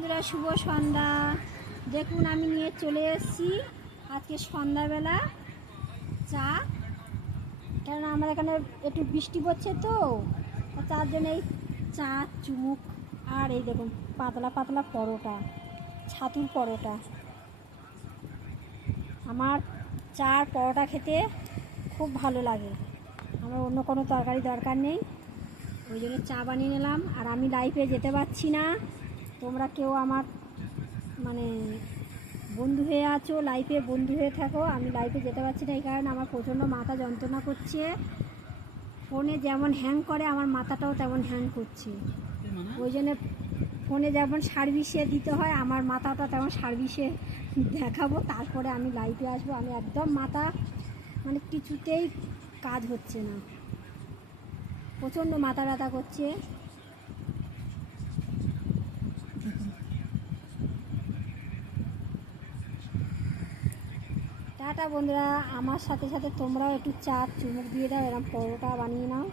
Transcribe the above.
বন্ধুরা শুভ সন্ধ্যা। দেখুন আমি নিয়ে চলে এসেছি আজকে সন্ধ্যাবেলা চা, কেননা আমার এখানে একটু বৃষ্টি পড়ছে তো তার জন্য এই চা চুমুক আর এই দেখুন পাতলা পাতলা পরোটা, ছাতুর পরোটা। আমার চা আর পরোটা খেতে খুব ভালো লাগে, আমার অন্য কোনো তরকারি দরকার নেই, ওই জন্য চা বানিয়ে নিলাম। আর আমি লাইফে যেতে পারছি না, তোমরা কেউ আমার মানে বন্ধু হয়ে আছো, লাইফে বন্ধু হয়ে থাকো। আমি লাইফে যেতে পারছি না এই কারণে আমার প্রচণ্ড মাথা যন্ত্রণা করছে। ফোনে যেমন হ্যাং করে আমার মাথাটাও তেমন হ্যাং করছে, ওই জন্য ফোনে যেমন সার্ভিসে দিতে হয় আমার মাথাটা তেমন সার্ভিসে দেখাবো, তারপরে আমি লাইফে আসবো। আমি একদম মাথা মানে কিছুতেই কাজ হচ্ছে না, প্রচণ্ড মাথা ব্যথা করছে। টাটা বন্ধুরা, আমার সাথে সাথে তোমরাও একটু চা চুমুক দিয়ে দাও, এরকম পরোটা বানিয়ে নাও।